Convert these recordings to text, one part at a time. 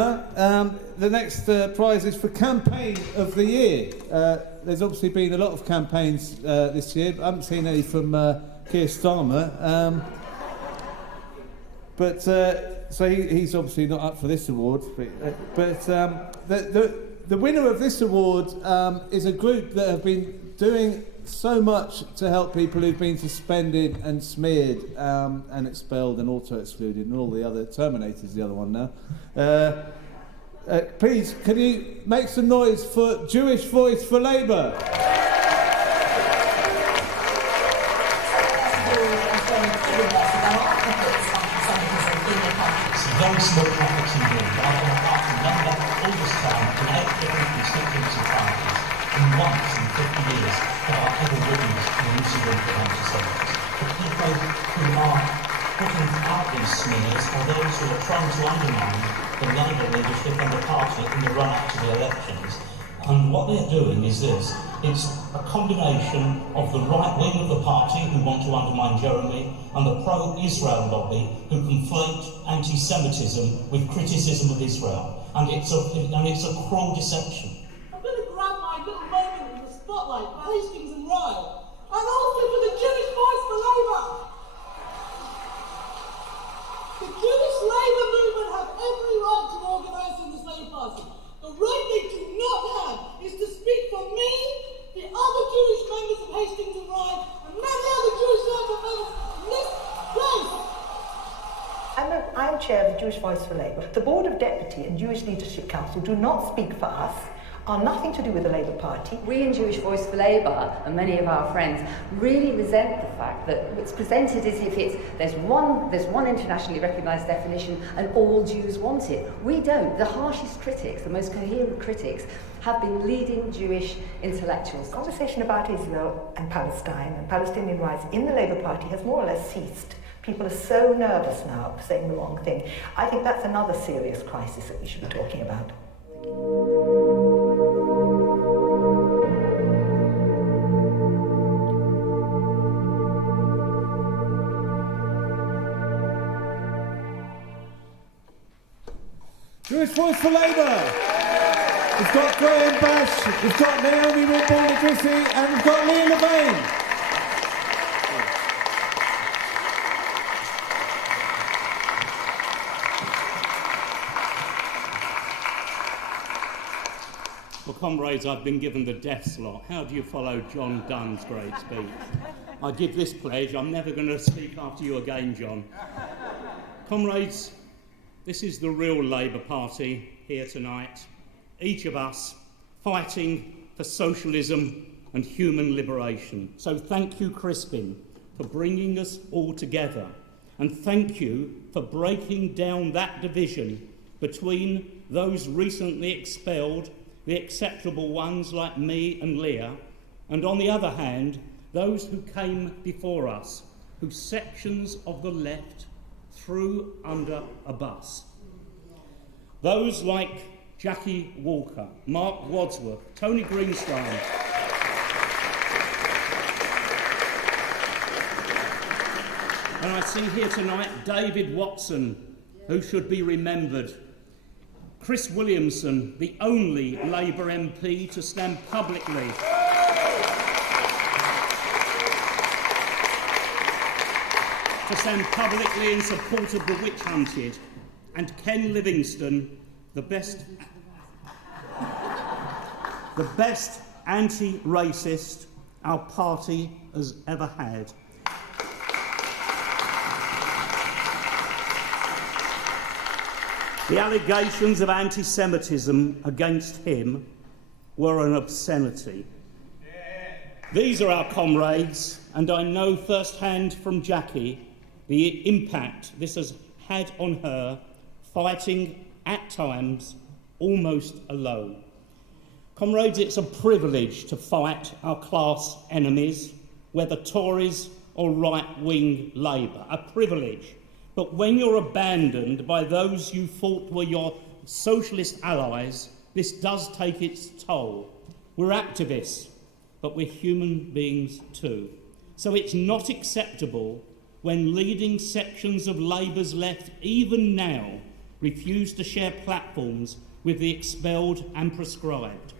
The next prize is for Campaign of the Year. There's obviously been a lot of campaigns this year, but I haven't seen any from Keir Starmer. So he's obviously not up for this award. But the winner of this award is a group that have been doing so much to help people who've been suspended and smeared and expelled and auto-excluded and all the other... Terminator's the other one now. Please, can you make some noise for Jewish Voice for Labour? Very small package indeed. I have a party number all this time in 8 different constituency parties, and once in 50 years have I ever witnessed an incident of anti-Semitism. The people who are putting out these smears are those who are trying to undermine the Labour leadership and the party in the run-up to the elections. And what they're doing is this. It's a combination of the right wing of the party who want to undermine Jeremy and the pro-Israel lobby who conflate anti-Semitism with criticism of Israel. And it's a cruel deception. I'm going to grab my little moment in the spotlight for Hastings and Ryle, and also for the Jewish Voice for Labour. The Jewish Labour movement have every right to organise in this Labour Party. The right they do not have is to speak for me, the other Jewish members of Hastings and Ryle, and many other Jewish Labour members in this place. I'm chair of the Jewish Voice for Labour. The Board of Deputy and Jewish Leadership Council do not speak for us, are nothing to do with the Labour Party. We in Jewish Voice for Labour and many of our friends really resent the fact that it's presented as if there's one internationally recognised definition and all Jews want it. We don't. The harshest critics, the most coherent critics, have been leading Jewish intellectuals. The conversation about Israel and Palestine and Palestinian rights in the Labour Party has more or less ceased. People are so nervous now of saying the wrong thing. I think that's another serious crisis that we should be talking about. Jewish Voice for Labour. We've got Graham Bash, we've got Naomi Woodbourne-Idrissi, and we've got Leah Levain. Well, comrades, I've been given the death slot. How do you follow John Dunn's great speech? I give this pledge, I'm never going to speak after you again, John. Comrades, this is the real Labour Party here tonight. Each of us fighting for socialism and human liberation. So thank you, Crispin, for bringing us all together. And thank you for breaking down that division between those recently expelled, the acceptable ones like me and Leah, and on the other hand, those who came before us, who sections of the left threw under a bus. Those like Jackie Walker, Mark Wadsworth, Tony Greenstone, and I see here tonight David Watson, who should be remembered. Chris Williamson, the only Labour MP to stand publicly in support of the witch hunted, and Ken Livingstone, the best anti-racist our party has ever had. The allegations of anti-Semitism against him were an obscenity. These are our comrades, and I know firsthand from Jackie the impact this has had on her, fighting at times almost alone. Comrades, it's a privilege to fight our class enemies, whether Tories or right-wing Labour, a privilege. But when you're abandoned by those you thought were your socialist allies, this does take its toll. We're activists, but we're human beings too. So it's not acceptable when leading sections of Labour's left, even now, refuse to share platforms with the expelled and proscribed.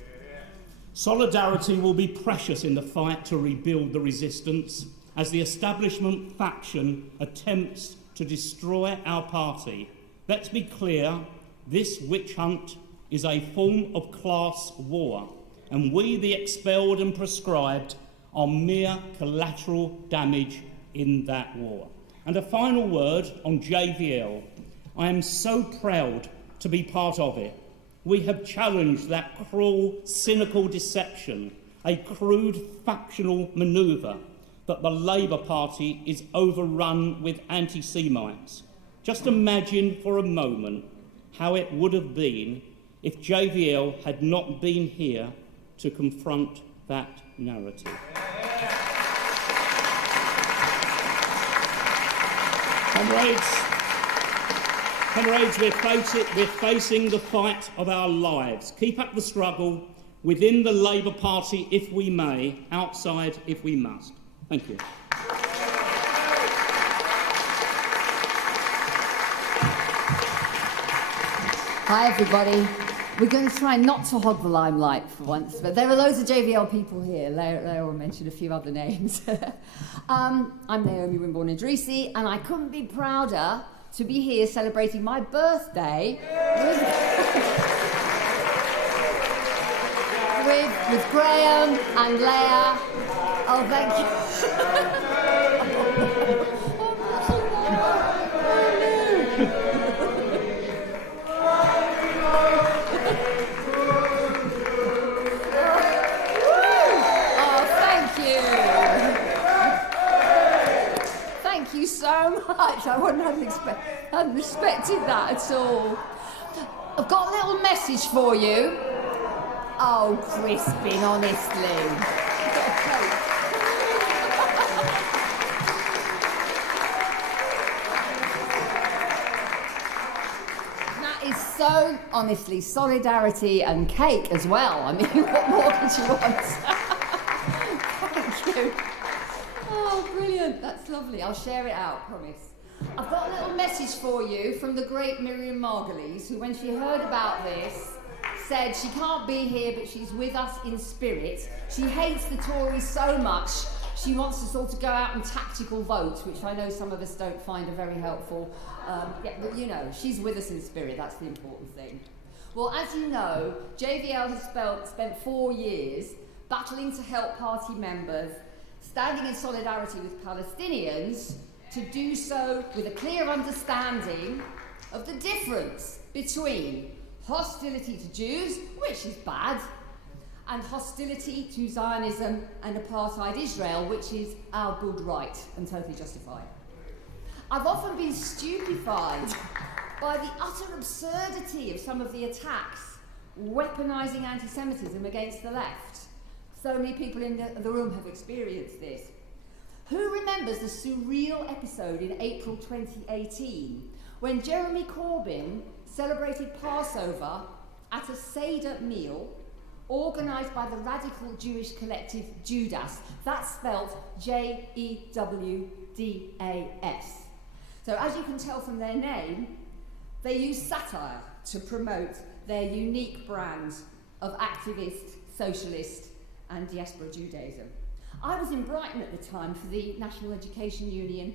Solidarity will be precious in the fight to rebuild the resistance as the establishment faction attempts to destroy our party. Let's be clear, this witch hunt is a form of class war, and we, the expelled and proscribed, are mere collateral damage in that war. And a final word on JVL. I am so proud to be part of it. We have challenged that cruel, cynical deception, a crude factional manoeuvre that the Labour Party is overrun with anti-Semites. Just imagine for a moment how it would have been if JVL had not been here to confront that narrative. Comrades, we're facing the fight of our lives. Keep up the struggle within the Labour Party if we may, outside if we must. Thank you. Hi everybody. We're going to try not to hog the limelight for once, but there are loads of JVL people here. Laura mentioned a few other names. I'm Naomi Wimborne-Idrisi, and I couldn't be prouder to be here celebrating my birthday with Graham and Leah. Oh, thank you. Thank you so much. I hadn't expected that at all. I've got a little message for you. Oh, Crispin, honestly. That is so, honestly, solidarity and cake as well. I mean, what more could you want? Thank you. Oh, brilliant. That's lovely. I'll share it out, promise. I've got a little message for you from the great Miriam Margolyes, who, when she heard about this, said she can't be here, but she's with us in spirit. She hates the Tories so much, she wants to sort of go out and tactical vote, which I know some of us don't find are very helpful. But you know, she's with us in spirit. That's the important thing. Well, as you know, JVL has spent 4 years battling to help party members, standing in solidarity with Palestinians, to do so with a clear understanding of the difference between hostility to Jews, which is bad, and hostility to Zionism and apartheid Israel, which is our good right and totally justified. I've often been stupefied by the utter absurdity of some of the attacks weaponising anti-Semitism against the left. So many people in the room have experienced this. Who remembers the surreal episode in April 2018 when Jeremy Corbyn celebrated Passover at a Seder meal organised by the radical Jewish collective Judas? That's spelt J-E-W-D-A-S. So as you can tell from their name, they use satire to promote their unique brand of activist, socialist and diaspora Judaism. I was in Brighton at the time for the National Education Union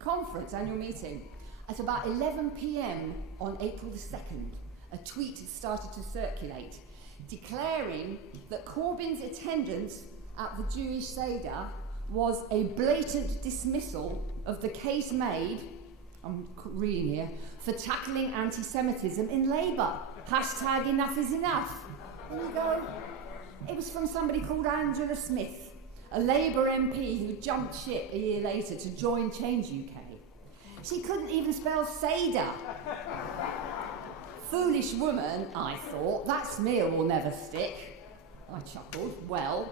conference, annual meeting. At about 11 p.m. on April the 2nd, a tweet started to circulate declaring that Corbyn's attendance at the Jewish Seder was a blatant dismissal of the case made, I'm reading here, for tackling anti-Semitism in Labour. Hashtag enough is enough. And you go, it was from somebody called Angela Smith, a Labour MP who jumped ship a year later to join Change UK. She couldn't even spell Seder. Foolish woman, I thought, that smear will never stick. I chuckled. Well,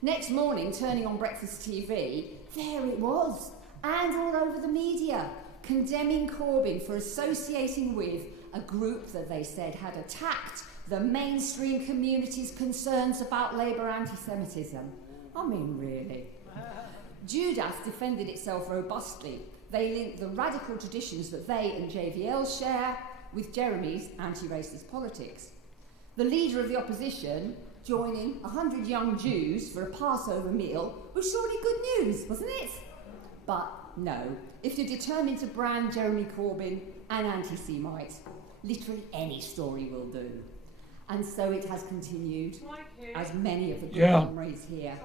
next morning, turning on breakfast TV, there it was, and all over the media, condemning Corbyn for associating with a group that they said had attacked the mainstream community's concerns about Labour anti-Semitism. I mean, really. Judas defended itself robustly. They linked the radical traditions that they and JVL share with Jeremy's anti-racist politics. The leader of the opposition joining 100 young Jews for a Passover meal was surely good news, wasn't it? But no, if you're determined to brand Jeremy Corbyn an anti-Semite, literally any story will do. And so it has continued, as many of the good comrades here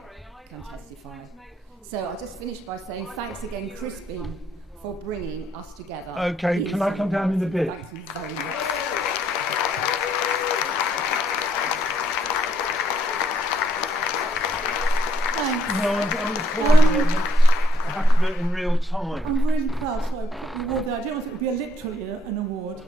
can testify. So I'll just finish by saying thanks again, Crispin, for bringing us together. Okay, can I come down in a bit? Thank you very much. No, I'm recording. I have to do it in real time. I'm really proud, so I put the award there. I don't know if it would be literally an award.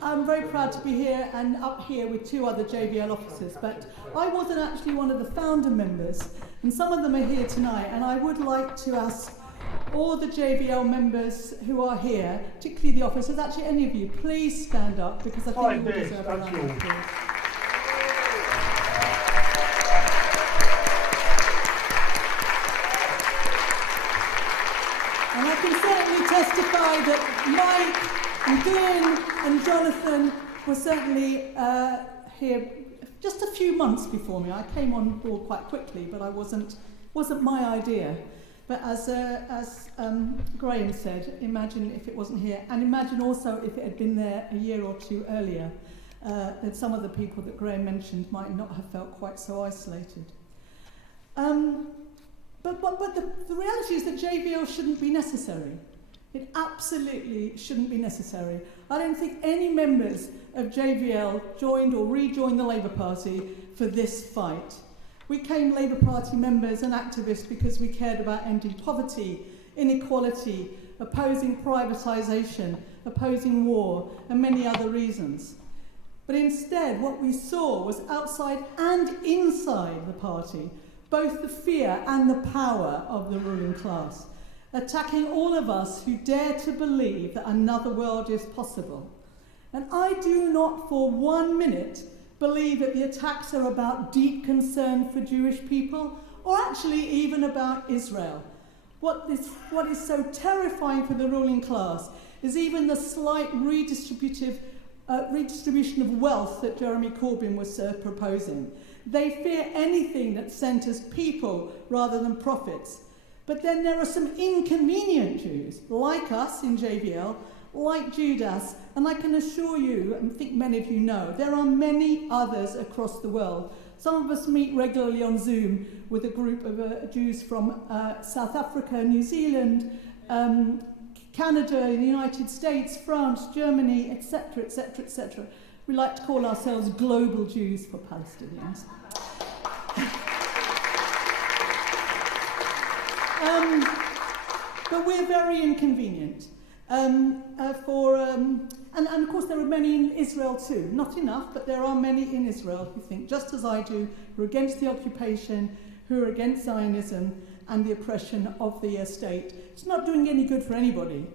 I'm very proud to be here and up here with two other JVL officers, but I wasn't actually one of the founder members, and some of them are here tonight, and I would like to ask all the JVL members who are here, particularly the officers, actually any of you, please stand up, because I think you deserve a round of applause. And I can certainly testify that Mike and Glyn and Jonathan were certainly here just a few months before me. I came on board quite quickly, but I wasn't my idea. But as Graham said, imagine if it wasn't here, and imagine also if it had been there a year or two earlier, that some of the people that Graham mentioned might not have felt quite so isolated. But the reality is that JVL shouldn't be necessary. It absolutely shouldn't be necessary. I don't think any members of JVL joined or rejoined the Labour Party for this fight. We became Labour Party members and activists because we cared about ending poverty, inequality, opposing privatisation, opposing war, and many other reasons. But instead, what we saw was outside and inside the party, both the fear and the power of the ruling class, attacking all of us who dare to believe that another world is possible. And I do not for 1 minute believe that the attacks are about deep concern for Jewish people, or actually even about Israel. What is so terrifying for the ruling class is even the slight redistribution of wealth that Jeremy Corbyn was proposing. They fear anything that centres people rather than profits. But then there are some inconvenient Jews, like us in JVL, like Judas, and I can assure you, and I think many of you know, there are many others across the world. Some of us meet regularly on Zoom with a group of Jews from South Africa, New Zealand, Canada, the United States, France, Germany, etc., etc., etc. We like to call ourselves global Jews for Palestinians. But we're very inconvenient. And of course there are many in Israel too. Not enough, but there are many in Israel who think, just as I do, who are against the occupation, who are against Zionism and the oppression of the state. It's not doing any good for anybody.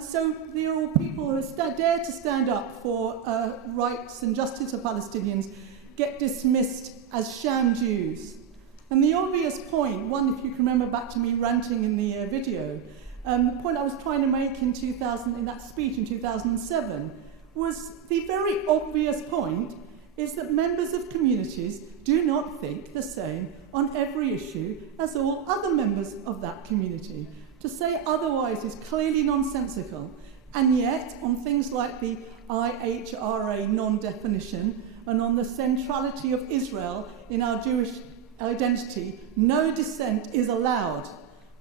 So there are people who dare to stand up for rights and justice of Palestinians get dismissed as sham Jews. And the obvious point, one, if you can remember back to me ranting in the video, the point I was trying to make in that speech in 2007 was the very obvious point is that members of communities do not think the same on every issue as all other members of that community. To say otherwise is clearly nonsensical, and yet on things like the IHRA non-definition and on the centrality of Israel in our Jewish identity, no dissent is allowed.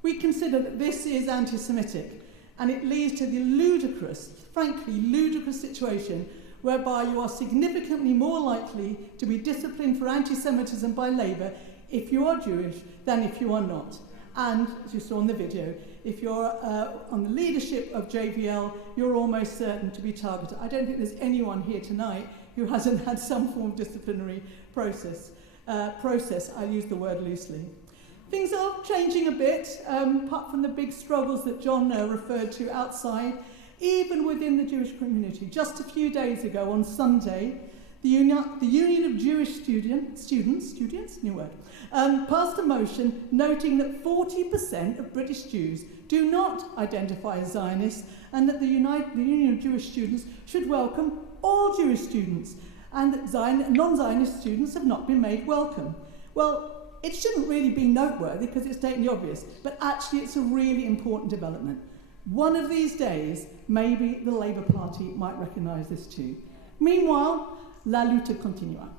We consider that this is anti-Semitic, and it leads to the ludicrous, frankly ludicrous situation whereby you are significantly more likely to be disciplined for anti-Semitism by Labour if you are Jewish than if you are not. And, as you saw in the video, if you're on the leadership of JVL, you're almost certain to be targeted. I don't think there's anyone here tonight who hasn't had some form of disciplinary process. I use the word loosely. Things are changing a bit, apart from the big struggles that John referred to outside, even within the Jewish community. Just a few days ago, on Sunday, The Union of Jewish Students, new word, passed a motion noting that 40% of British Jews do not identify as Zionists, and that the Union of Jewish Students should welcome all Jewish students, and that non-Zionist students have not been made welcome. Well, it shouldn't really be noteworthy because it's stating the obvious, but actually it's a really important development. One of these days, maybe the Labour Party might recognise this too. Meanwhile, la lutte continua.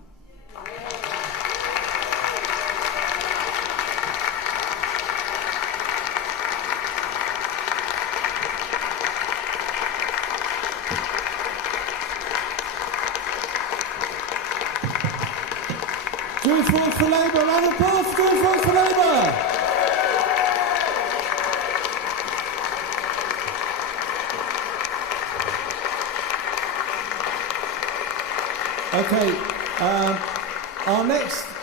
Jewish Voice for Labour, round of applause for Jewish Voice for Labour. Okay.